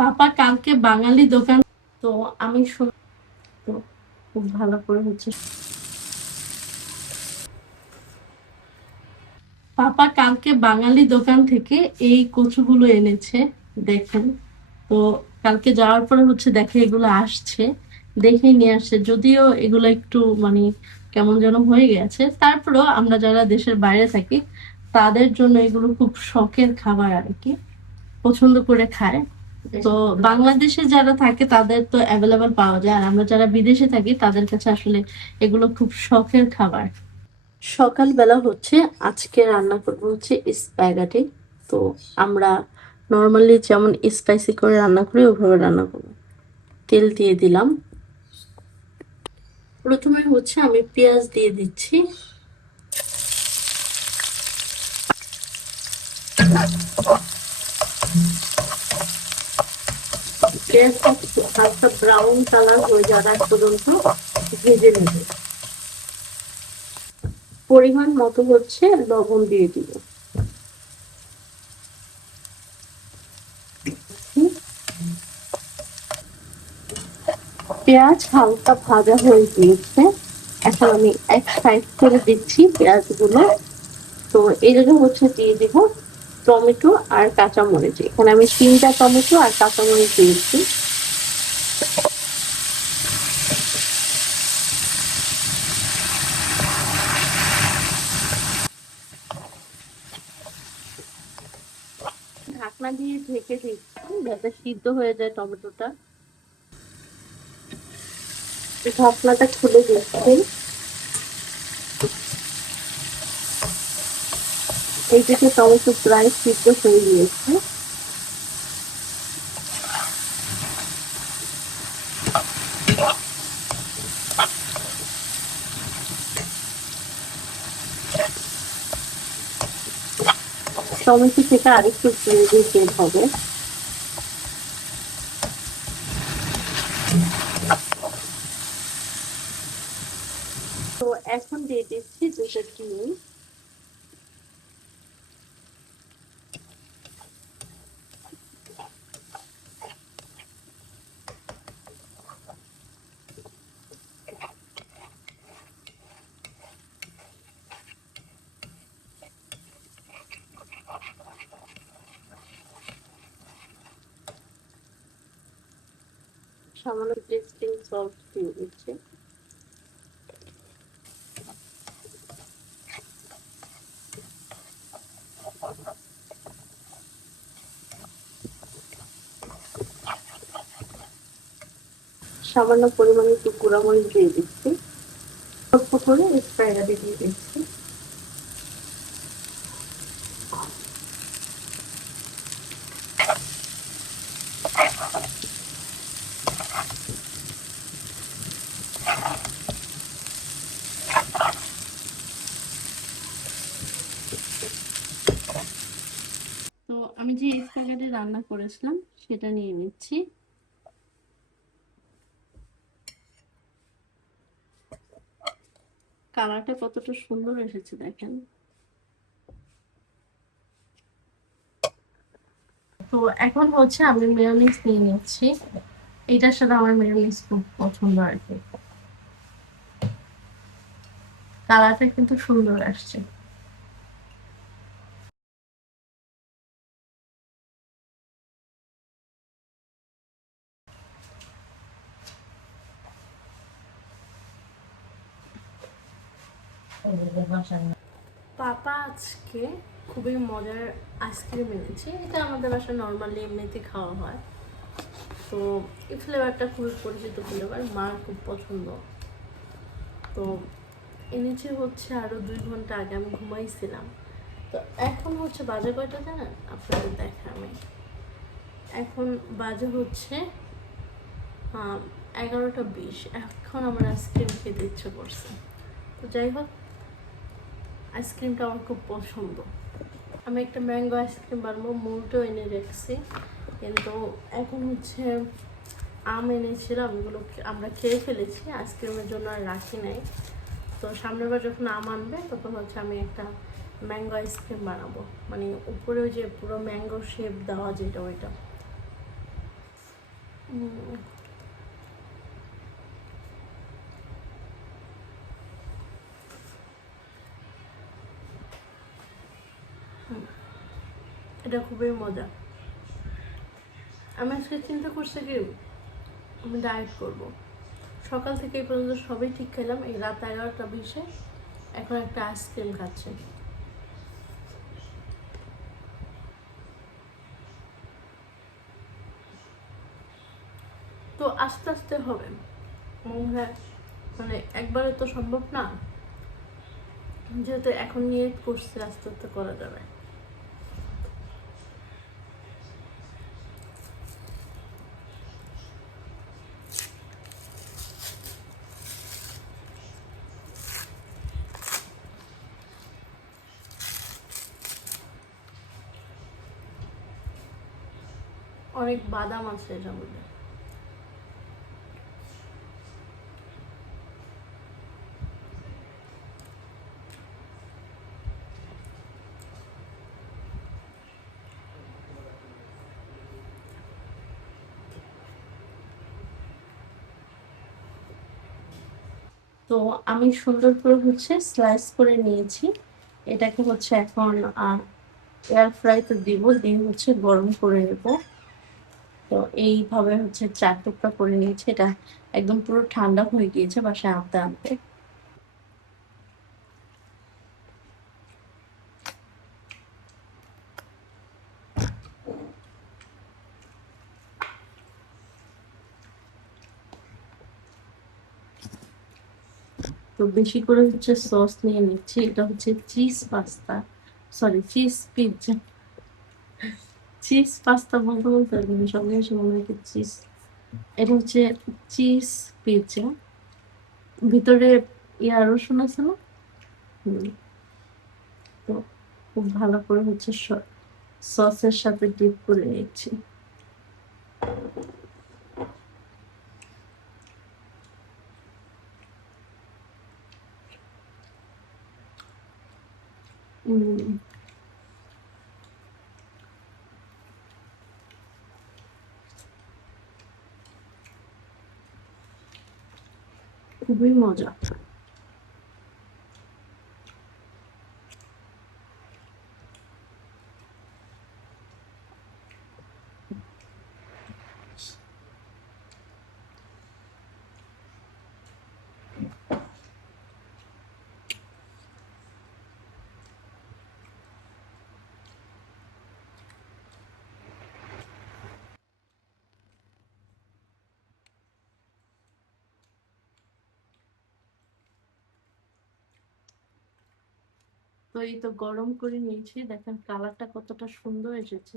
পাপা কালকে বাঙালি দোকান, তো আমি তো খুব ভালো করে হচ্ছে। পাপা কালকে বাঙালি দোকান থেকে এই কচুগুলো এনেছে, দেখেন। তো কালকে যাওয়ার পরে হচ্ছে দেখে এগুলো আসছে, দেখে নিয়ে আসছে। যদিও এগুলো একটু মানে কেমন যেন হয়ে গেছে, তারপরেও আমরা যারা দেশের বাইরে থাকি তাদের জন্য এগুলো খুব শখের খাবার আর কি, পছন্দ করে খায়। তো বাংলাদেশে যারা থাকে তাদের তো অ্যাভেলেবল পাওয়া যায়, আর আমরা যারা বিদেশে থাকি তাদের কাছে আসলে এগুলো খুব শখের খাবার। সকালবেলা হচ্ছে আজকে রান্না করবো হচ্ছে স্প্যাগেটি। তো আমরা নর্মালি যেমন স্পাইসি করে রান্না করি ওভাবে রান্না করবো। তেল দিয়ে দিলাম। প্রথমে হচ্ছে আমি পেঁয়াজ দিয়ে দিচ্ছি। পেঁয়াজটা হালকা ব্রাউন কালার হয়ে যাওয়ার আগ পর্যন্ত ভেজে নেব। পরিমাণ মতো হচ্ছে লবণ দিয়ে দিব। পেঁয়াজ হালকা ভাজা হয়ে গিয়েছে, এখন আমি এক সাইড করে দিচ্ছি পেঁয়াজগুলো। তো এই জন্য হচ্ছে দিয়ে দিব টমেটো আর কাঁচামরিচ। এখানে আমি 3টা টমেটো আর কাঁচামরিচ দিয়েছি। ঢাকনা দিয়ে ঢেকে দিচ্ছি যাতে সিদ্ধ হয়ে যায় টমেটোটা। ঢাকনাটা খুলে দিচ্ছি। এই দিকে টমেটো প্রায় সিদ্ধ হয়ে গিয়েছে। টমেটো থেকে আরেকটু গ্রেভি বের হবে। তো এখন দিয়ে দিচ্ছি 2টা ডিম। সামান্য টেস্টিং সল্ট দিয়ে দিচ্ছি। সামান্য পরিমাণে একটু গুঁড়ামরিচ দিয়ে দিচ্ছি। অল্প করে স্প্যাগেটি দিয়ে দিচ্ছি। তো আমি যে স্প্যাগেটি রান্না করেছিলাম সেটা নিয়ে নিচ্ছি। কালারটা কতটা সুন্দর এসেছে দেখেন। তো এখন হচ্ছে আমি মেয়োনিজ নিয়ে নিচ্ছি। এটার সাথে আমার মেয়োনিজ খুব পছন্দ আর কি। কালারটা কিন্তু সুন্দর আসছে। পাপা আজকে খুবই মজার আইসক্রিম এনেছে। এটা আমাদের বাসায় নর্মালি এমনিতে খাওয়া হয়। তো এই ফ্লেভারটা খুবই পরিচিত ফ্লেভার, মার খুব পছন্দ। তো এনেছে হচ্ছে আরো 2 ঘন্টা আগে, আমি ঘুমাইছিলাম। তো এখন হচ্ছে বাজে কয়টা জানেন আপনাদের দেখা আমি, এখন বাজে হচ্ছে 11টা 20। এখন আমার আইসক্রিম খেতে ইচ্ছে করছে। তো যাই হোক, আইসক্রিমটা আমার খুব পছন্দ। আমি একটা ম্যাঙ্গো আইসক্রিম বানাবো, মুলটো এনে রাখছি। কিন্তু এখন হচ্ছে আম এনেছিলাম, এগুলো আমরা খেয়ে ফেলেছি, আইসক্রিমের জন্য আর রাখি নাই। তো সামনের বার যখন আম আনবে তখন হচ্ছে আমি একটা ম্যাঙ্গো আইসক্রিম বানাবো, মানে উপরে ওই যে পুরো ম্যাঙ্গো শেপ দেওয়া যেটা ওইটা। উম, এটা খুবই মজা। আমি আজকে চিন্তা করছি কি আমি ডায়েট করব। সকাল থেকে এই পর্যন্ত সবই ঠিক খেলাম, এই রাত 11টা 20-এ এখন একটা আইসক্রিম খাচ্ছি। তো আস্তে আস্তে হবে মনে হয়, মানে একবারে তো সম্ভব না, যেহেতু এখন নিয়ে করছে আস্তে আস্তে করা যাবে। অনেক বাদাম আছে এটার মধ্যে। তো আমি সুন্দর করে হচ্ছে স্লাইস করে নিয়েছি। এটাকে হচ্ছে এখন এয়ার ফ্রাইতে দিব, দিয়ে হচ্ছে গরম করে নেব। তো এইভাবে হচ্ছে 4 টুকরা করে নিয়েছি। এটা একদম পুরো ঠান্ডা হয়ে গিয়েছে বাসায় আনতে আনতে। তো বেশি করে হচ্ছে সস নিয়ে নিচ্ছি। এটা হচ্ছে cheese pasta, sorry cheese pizza. Cheese pasta বলতে বলতে একদম সঙ্গে এসে মনে হয় চিজ। এটা হচ্ছে চিজ পিৎজা, ভিতরে রসুন আছে না। হুম, তো খুব ভালো করে হচ্ছে সসের সাথে ডিপ করে নিচ্ছি। উম, খুবই মজা। তো এই তো গরম করে নিয়েছি, দেখেন কালারটা কতটা সুন্দর এসেছে।